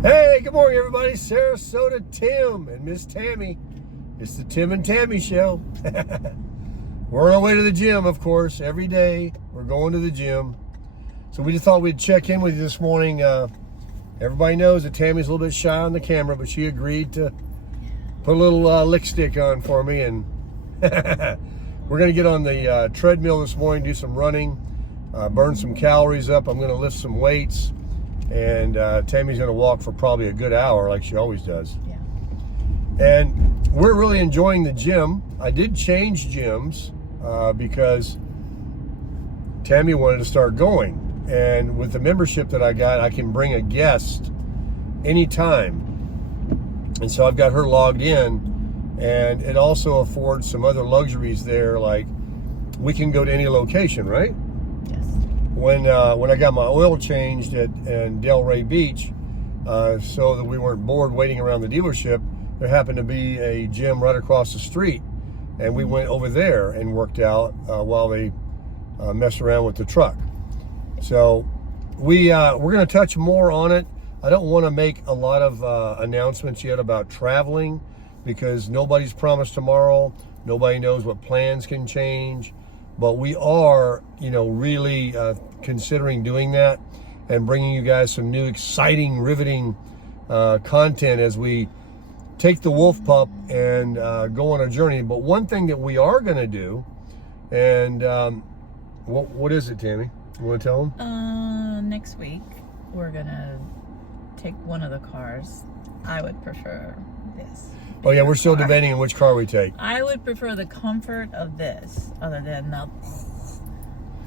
Hey, good morning, everybody. Sarasota Tim and Miss Tammy. It's the Tim and Tammy show. We're on our way to the gym, of course. Every day we're going to the gym. So we just thought we'd check in with you this morning. Everybody knows that Tammy's a little bit shy on the camera, but she agreed to put a little lick stick on for me. And we're going to get on the treadmill this morning, do some running, burn some calories up. I'm going to lift some weights. And Tammy's going to walk for probably a good hour like she always does. Yeah. And we're really enjoying the gym. I did change gyms because Tammy wanted to start going. And with the membership that I got, I can bring a guest anytime. And so I've got her logged in. And it also affords some other luxuries there, like we can go to any location, right? When I got my oil changed at Delray Beach, so that we weren't bored waiting around the dealership, there happened to be a gym right across the street, and we went over there and worked out while they messed around with the truck. So we're going to touch more on it. I don't want to make a lot of announcements yet about traveling because nobody's promised tomorrow. Nobody knows what plans can change. But we are, really considering doing that and bringing you guys some new, exciting, riveting content as we take the wolf pup and go on a journey. But one thing that we are going to do, and what is it, Tammy? You want to tell them? Next week, we're going to take one of the cars. I would prefer this. Oh yeah, we're still debating on which car we take. I would prefer the comfort of this, other than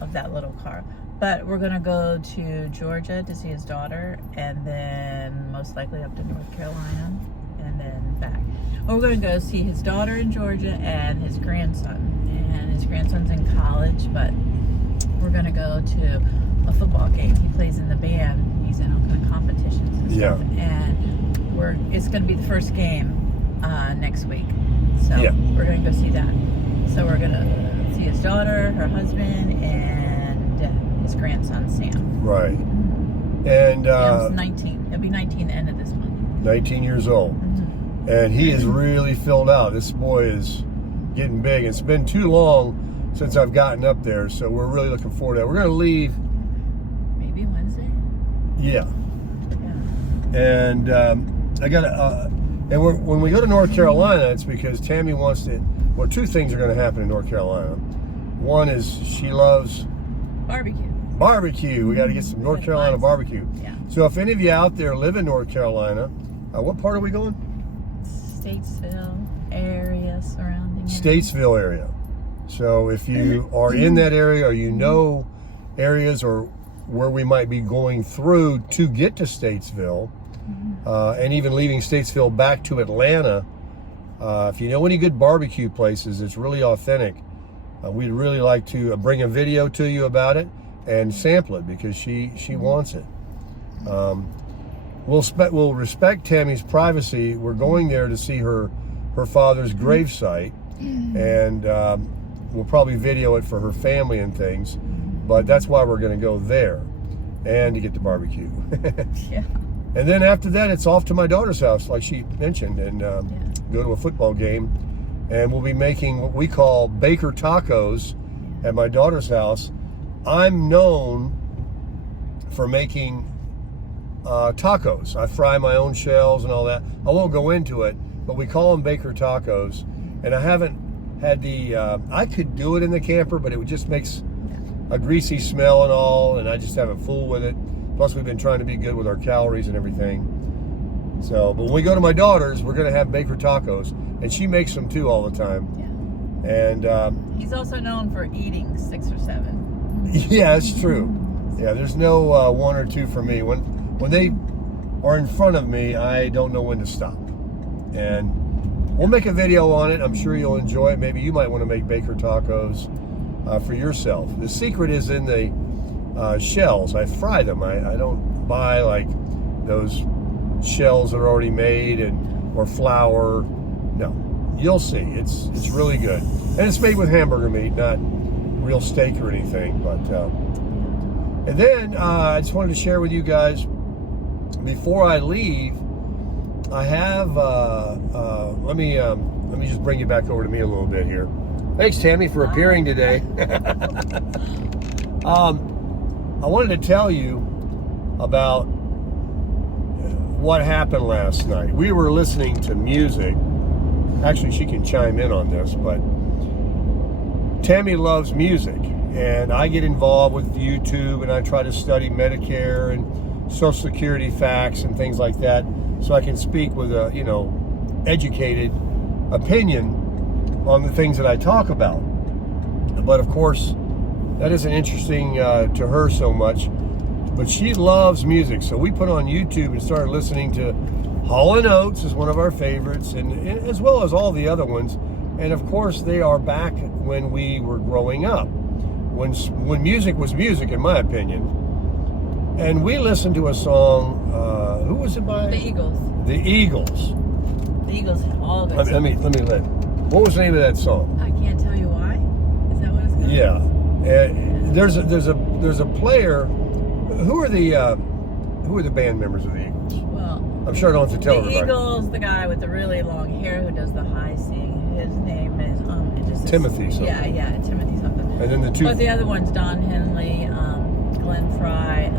of that little car. But we're gonna go to Georgia to see his daughter, and then most likely up to North Carolina, and then back. Or we're gonna go see his daughter in Georgia and his grandson. And his grandson's in college, but we're gonna go to a football game. He plays in the band. He's in all kind of competitions and stuff. And it's gonna be the first game next week, so we're gonna go see that. So we're gonna see his daughter, her husband, and his grandson Sam. Right. And Sam's 19. He'll be 19 the end of this month. 19 years old, and he is really filled out. This boy is getting big. It's been too long since I've gotten up there, so we're really looking forward to that. We're gonna leave maybe Wednesday. Yeah. And I got and when we go to North Carolina, it's because Tammy wants to. Well, two things are going to happen in North Carolina. One is she loves barbecue. We got to get some North Carolina barbecue. Yeah. So if any of you out there live in North Carolina, what part are we going? Statesville area, surrounding area. Statesville area. So if you are in that area, or you know areas or where we might be going through to get to Statesville, and even leaving Statesville back to Atlanta, if you know any good barbecue places, it's really authentic. We'd really like to bring a video to you about it and sample it because she wants it. We'll respect Tammy's privacy. We're going there to see her father's gravesite, and we'll probably video it for her family and things. But that's why we're going to go there and to get the barbecue. Yeah. And then after that, it's off to my daughter's house, like she mentioned, and go to a football game. And we'll be making what we call Baker tacos at my daughter's house. I'm known for making tacos. I fry my own shells and all that. I won't go into it, but we call them Baker tacos. And I haven't had I could do it in the camper, but it just makes a greasy smell and all, and I just haven't fooled with it. Plus, we've been trying to be good with our calories and everything. So, but when we go to my daughter's, we're going to have Baker tacos, and she makes them too all the time. Yeah. And he's also known for eating 6 or 7. Yeah, it's true. Yeah, there's no 1 or 2 for me. When they are in front of me, I don't know when to stop. And we'll make a video on it. I'm sure you'll enjoy it. Maybe you might want to make Baker tacos for yourself. The secret is in the shells. I fry them. I don't buy like those shells that are already made or flour. No, you'll see. It's really good, and it's made with hamburger meat, not real steak or anything. But and then I just wanted to share with you guys before I leave, I have, let me just bring you back over to me a little bit here. Thanks, Tammy, for appearing today. I wanted to tell you about what happened last night. We were listening to music. Actually, she can chime in on this, but Tammy loves music, and I get involved with YouTube, and I try to study Medicare and Social Security facts and things like that, so I can speak with a, educated opinion on the things that I talk about. But of course, that isn't interesting to her so much. But she loves music, so we put on YouTube and started listening to Hall & Oates is one of our favorites, and as well as all the other ones. And of course, they are back when we were growing up, when music was music, in my opinion. And we listened to a song. Who was it by? The Eagles. The Eagles. The Eagles have all good Let songs. me. What was the name of that song? I can't tell you why. Is that what it's called? Yeah. And there's a player. Who are the band members of the Eagles? Well, I'm sure I don't have to tell the everybody. Eagles, the guy with the really long hair who does the high sing. His name is Timothy something. Yeah, Timothy something. And then the two. But the other one's Don Henley, Glenn Fry.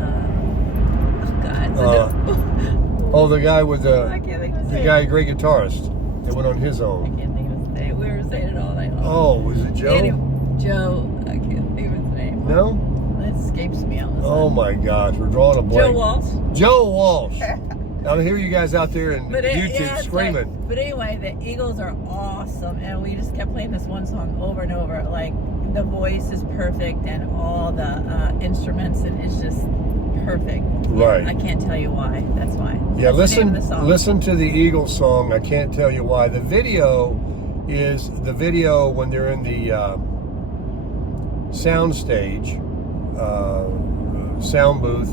The guy with I can't think of his name. guy, great guitarist, that went on his I own. can't think of his name. We were saying it all night long. Oh, was it Joe? Anyway, Joe. I can't think of his name. No. It escapes me all of a sudden. Oh my gosh, we're drawing a blank. Joe Walsh. Joe Walsh. I hear you guys out there in YouTube it's screaming. but anyway, the Eagles are awesome, and we just kept playing this one song over and over. Like, the voice is perfect, and all the instruments, and it's just perfect. Right. I can't tell you why. That's why. Yeah, That's the name of the song. listen to the Eagles song. I can't tell you why. The video is the video when they're in the sound stage, sound booth,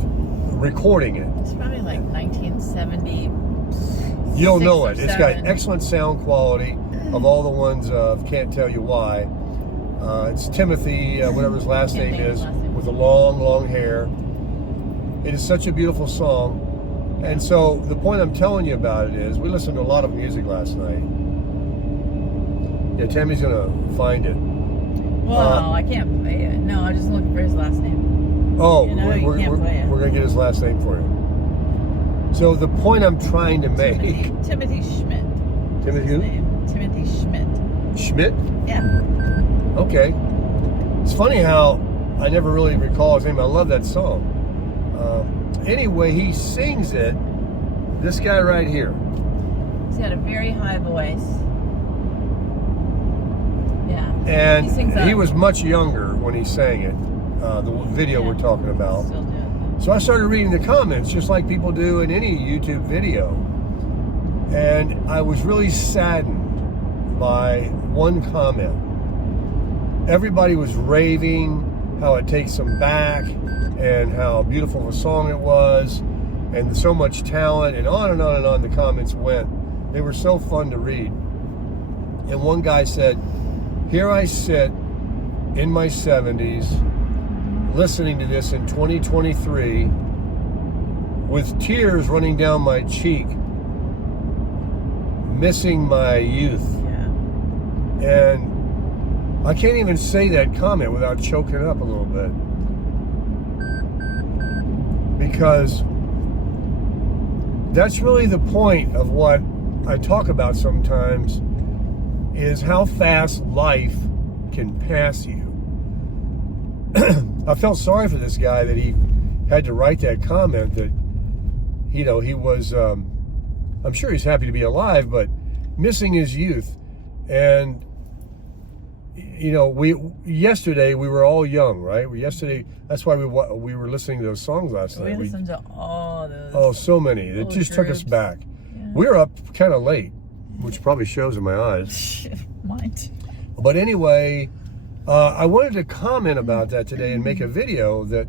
recording it. It's probably like 1970. You'll know it. It's got 7. excellent sound quality of all the ones of Can't Tell You Why. It's Timothy, whatever his last Can't name think of his is, last name. with the long hair. It is such a beautiful song. And so the point I'm telling you about it is we listened to a lot of music last night. Yeah, Tammy's going to find it. Well, I can't play it. No, I'm just looking for his last name. Oh, You know, we're you can't play it. going to get his last name for you. So the point I'm trying to make... Timothy Schmidt. Timothy His who? name. Timothy Schmidt. Schmidt? Yeah. Okay. It's funny how I never really recall his name. I love that song. Anyway, he sings it. This guy right here. He's got a very high voice. Yeah. And sings he up. was much younger when he sang it. The video we're talking about. Still do. So I started reading the comments, just like people do in any YouTube video. And I was really saddened by one comment. Everybody was raving how it takes them back and how beautiful of a song it was and so much talent, and on and on and on the comments went. They were so fun to read. And one guy said, "Here I sit in my 70s listening to this in 2023 with tears running down my cheek, missing my youth." Yeah. And I can't even say that comment without choking up a little bit. Because that's really the point of what I talk about sometimes, is how fast life can pass you. I felt sorry for this guy that he had to write that comment that, he was, I'm sure he's happy to be alive, but missing his youth. And yesterday we were all young, right? That's why we were listening to those songs last night. We listened to all those. Oh, so many. It just took us back. Yeah. We were up kind of late, which probably shows in my eyes. Mine too. But anyway, I wanted to comment about that today and make a video that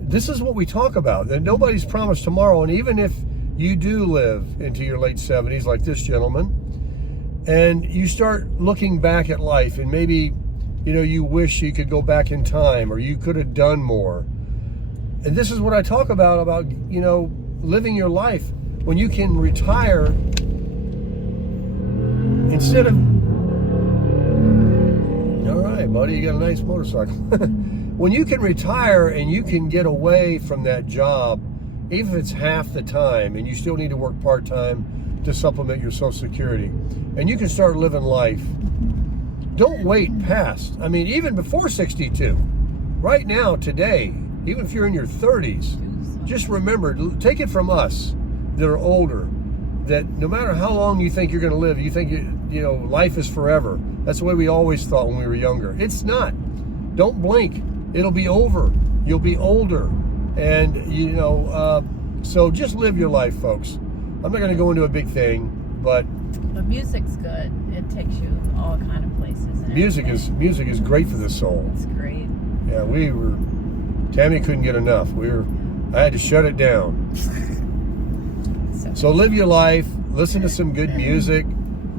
this is what we talk about, that nobody's promised tomorrow. And even if you do live into your late 70s like this gentleman, and you start looking back at life, and maybe, you wish you could go back in time, or you could have done more. And this is what I talk about, living your life when you can retire instead of, all right, buddy, you got a nice motorcycle. When you can retire and you can get away from that job, even if it's half the time, and you still need to work part-time to supplement your Social Security, and you can start living life. Don't wait past, I mean, even before 62. Right now, today, even if you're in your 30s, just remember, take it from us that are older, that no matter how long you think you're going to live, you think, you know, life is forever. That's the way we always thought when we were younger. It's not. Don't blink. It'll be over. You'll be older. And, you know, so just live your life, folks. I'm not going to go into a big thing, but music's good. It takes you all kind of places. Music is great for the soul. It's great. Yeah, Tammy couldn't get enough. I had to shut it down. So live your life. Listen to some good music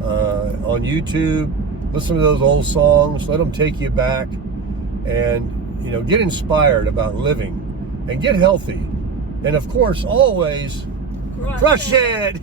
on YouTube. Listen to those old songs. Let them take you back, and you know, get inspired about living, and get healthy, and of course, always crush it.